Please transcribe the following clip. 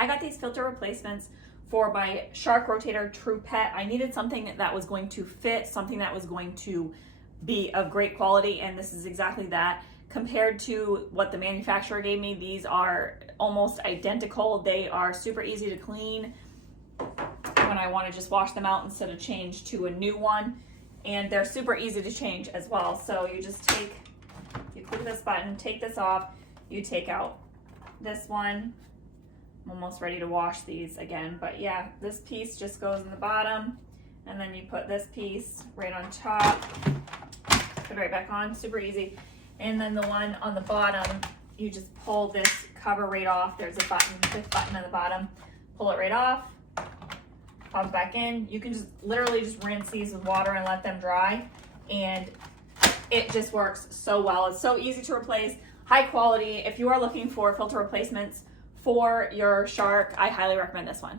I got these filter replacements for my Shark Rotator True Pet. I needed something that was going to fit, something that was going to be of great quality, and this is exactly that. Compared to what the manufacturer gave me, these are almost identical. They are super easy to clean when I want to just wash them out instead of change to a new one. And they're super easy to change as well. So you just you click this button, take this off, you take out this one. I'm almost ready to wash these again, but yeah, this piece just goes in the bottom, and then you put this piece right on top, put it right back on, super easy. And then the one on the bottom, you just pull this cover right off. There's a button, this button on the bottom, pull it right off, pops back in. You can just literally just rinse these with water and let them dry, and it just works so well. It's so easy to replace, high quality. If you are looking for filter replacements for your Shark, I highly recommend this one.